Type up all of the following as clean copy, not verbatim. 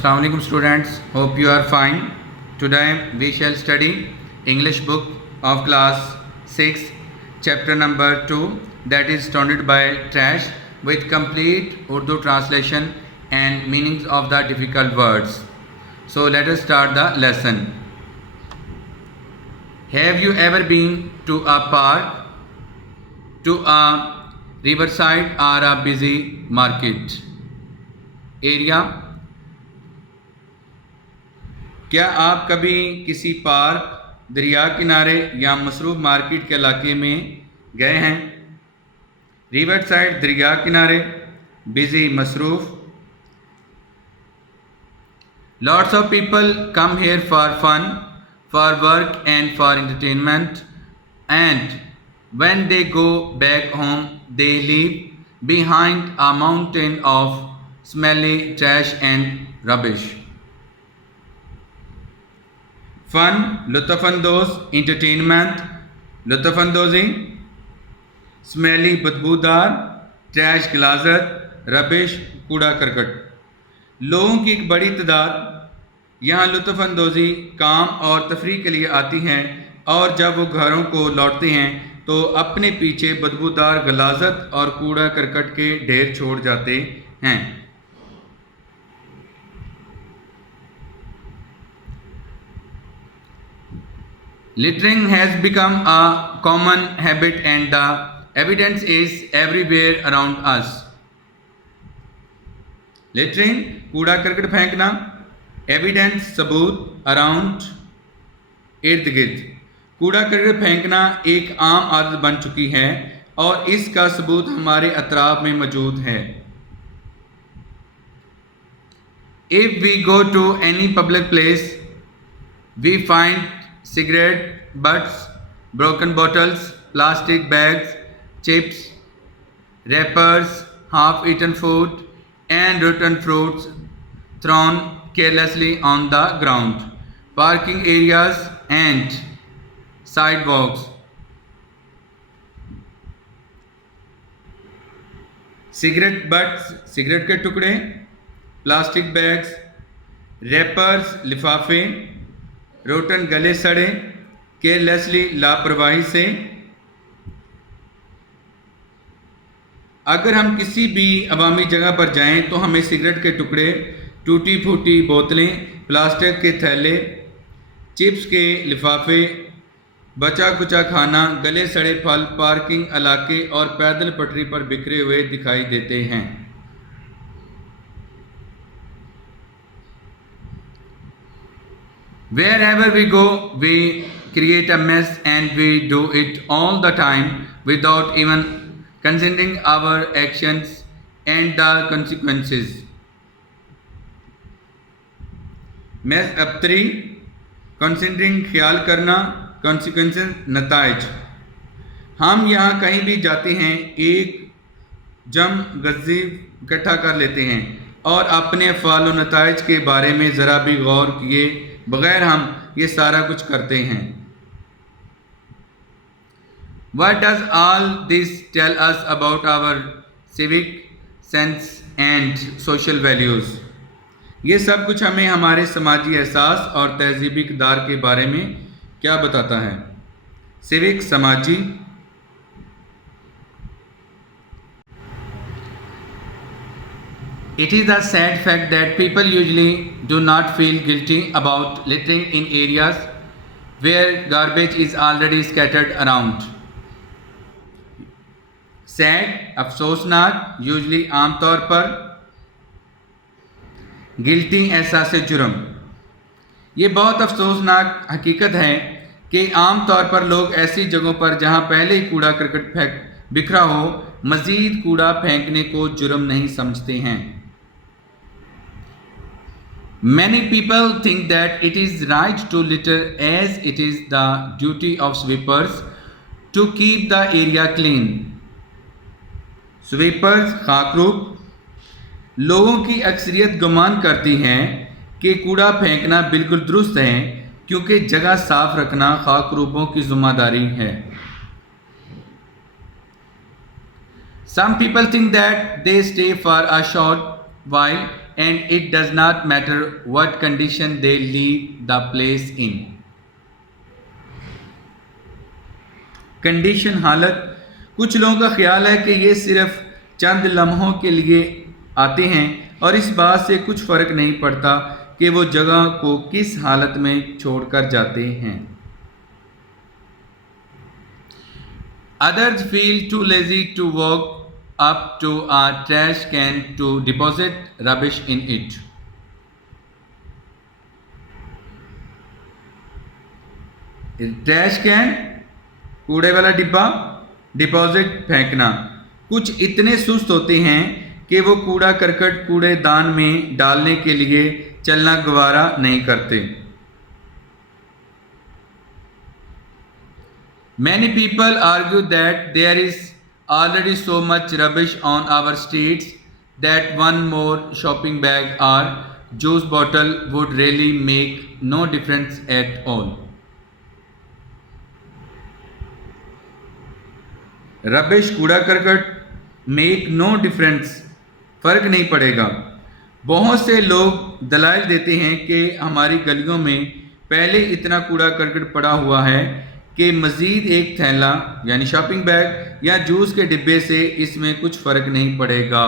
Assalamu alaikum students, hope you are fine. Today we shall study English book of class 6 chapter number 2, that is Surrounded by Trash, with complete Urdu translation and meanings of the difficult words. So let us start the lesson. Have you ever been to a park, to a riverside or a busy market area? क्या आप कभी किसी park, दरिया किनारे या मसरूफ़ market के इलाके में गए हैं? रिवर साइड दरिया किनारे, बिजी मसरूफ़. Lots of people come here for fun, for work and for entertainment, and when they go back home they leave behind a mountain of smelly trash and rubbish. Fun लुत्फ़अंदोज़, entertainment लुत्फ़अंदोज़ी, smelly बदबूदार, trash गलाजत, rubbish कूड़ा करकट. लोगों की एक बड़ी तादाद यहाँ लुत्फ़अंदोज़ी, काम और तफरीह के लिए आती हैं और जब वो घरों को लौटते हैं तो अपने पीछे बदबूदार गलाजत और कूड़ा करकट के ढेर छोड़ जाते हैं. Littering has become a common habit and the evidence is everywhere around us. Littering, कूड़ा करकट फेंकना, evidence सबूत, around, इर्द गिर्द. कूड़ा करकट फेंकना एक आम आदत बन चुकी है और इसका सबूत हमारे अतराफ में मौजूद है. If we go to any public place, we find cigarette butts, broken bottles, plastic bags, chips, wrappers, half-eaten food and rotten fruits thrown carelessly on the ground, parking areas and sidewalks. Cigarette butts, cigarette के टुकड़े, plastic bags, rappers, लिफाफे, rotten गले सड़े, carelessly लापरवाही से. अगर हम किसी भी अवामी जगह पर जाएं तो हमें सिगरेट के टुकड़े, टूटी फूटी बोतलें, प्लास्टिक के थैले, चिप्स के लिफाफे, बचा कुचा खाना, गले सड़े फल, पार्किंग इलाके और पैदल पटरी पर बिखरे हुए दिखाई देते हैं. Wherever we go, we create a mess and we do it all the time without even considering our actions and the consequences. Mess up 3, considering ख्याल करना, consequences नताइज. हम यहाँ कहीं भी जाते हैं एक जम गज़ीब इकट्ठा कर लेते हैं और अपने अफ़आल व नताइज के बारे में ज़रा भी गौर किए बगैर हम ये सारा कुछ करते हैं. What does all this tell us about our civic sense and social values? ये सब कुछ हमें हमारे समाजी एहसास और तहज़ीबी इक़दार के बारे में क्या बताता है? सिविक समाजी. It is a sad fact that people usually do not feel guilty about littering in areas where garbage is already scattered around. Sad, अफसोसनाक, usually आमतौर पर, guilty एहसास जुर्म. ये बहुत अफसोसनाक हकीकत है कि आम तौर पर लोग ऐसी जगहों पर जहां पहले ही कूड़ा करकट बिखरा हो, मज़ीद कूड़ा फेंकने को जुर्म नहीं समझते हैं. Many people think that it is right to litter as it is the duty of sweepers to keep the area clean. Sweepers खाकरूब. लोगों की अक्सरियत गुमान करती हैं कि कूड़ा फेंकना बिल्कुल दुरुस्त है क्योंकि जगह साफ रखना खाकरूबों की जिम्मेदारी है. Some people think that they stay for a short while and it does not matter what condition they leave the place in. Condition हालत, कुछ लोगों का ख्याल है कि ये सिर्फ चंद लम्हों के लिए आते हैं और इस बात से कुछ फ़र्क नहीं पड़ता कि वो जगह को किस हालत में छोड़कर जाते हैं. Others feel too lazy to walk up to a trash can to deposit rubbish in it. Trash can, कूड़े वाला डिब्बा, डिपॉजिट फेंकना. कुछ इतने सुस्त होते हैं कि वो कूड़ा करकट कूड़ेदान में डालने के लिए चलना गवारा नहीं करते. Many people argue that there is already so much rubbish on our streets that one more shopping bag or juice bottle would really make no difference at all. Rubbish, कूड़ा करकट, मेक नो डिफरेंस, फ़र्क नहीं पड़ेगा. बहुत से लोग दलाइल देते हैं कि हमारी गलियों में पहले इतना कूड़ा करकट पड़ा हुआ है कि मज़ीद एक थैला यानी शॉपिंग बैग या जूस के डिब्बे से इसमें कुछ फ़र्क नहीं पड़ेगा.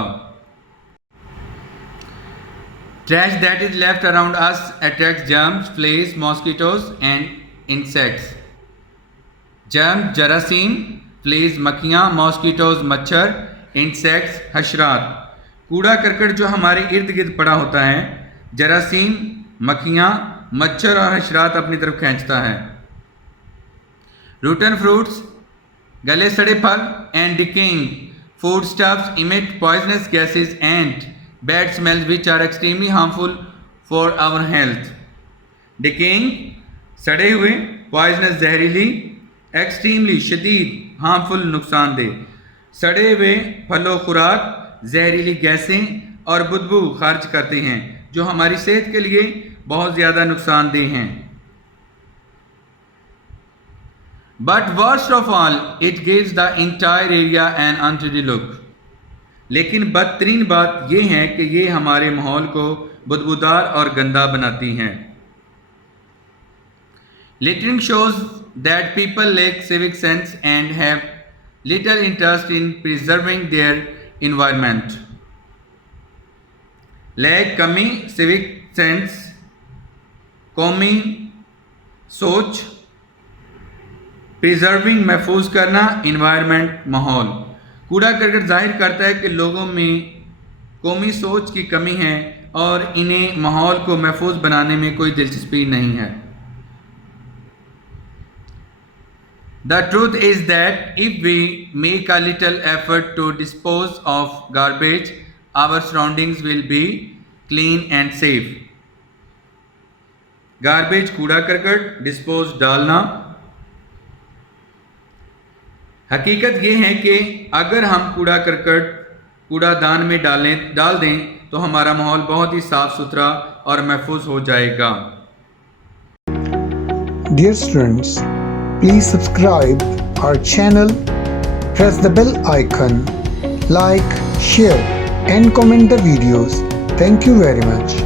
Trash that is left around us attracts germs, flies, mosquitoes and insects. Germ जरासीम, फ्लेज मक्खियाँ, मॉस्किटोज मच्छर, इंसेक्ट्स हशरात. कूड़ा करकट जो हमारे इर्द गिर्द पड़ा होता है, जरासीम, मक्खियाँ, मच्छर और हशरात अपनी तरफ खींचता है. Rotten fruits, गले सड़े फल, and decaying foodstuffs emit poisonous gases and bad smells which are extremely harmful for our health. Decaying, सड़े हुए, poisonous जहरीली, extremely शदीद, harmful नुकसानदेह. सड़े हुए फलों खुराक जहरीली गैसें और बदबू खारिज करते हैं जो हमारी सेहत के लिए बहुत ज़्यादा नुकसानदेह हैं. But worst of all, it gives the entire area an untidy look. लेकिन बदतरीन बात यह है कि ये हमारे माहौल को बदबूदार और गंदा बनाती हैं. Littering shows that people lack civic sense and have little interest in preserving their environment. Lack कमी, civic sense कौमी सोच, प्रिजर्विंग महफूज करना, इन्वायरमेंट माहौल. कूड़ा करकट जाहिर करता है कि लोगों में कौमी सोच की कमी है और इन्हें माहौल को महफूज बनाने में कोई दिलचस्पी नहीं है. The truth is that if we make a little effort to dispose of garbage, our surroundings will be clean and safe. Garbage कूड़ा करकट, डिस्पोज डालना. हकीकत ये है कि अगर हम कूड़ा करकट कूड़ादान में डाल दें तो हमारा माहौल बहुत ही साफ सुथरा और महफूज हो जाएगा. Dear students, please subscribe our channel, press the bell icon, like, share and comment the videos. Thank you very much.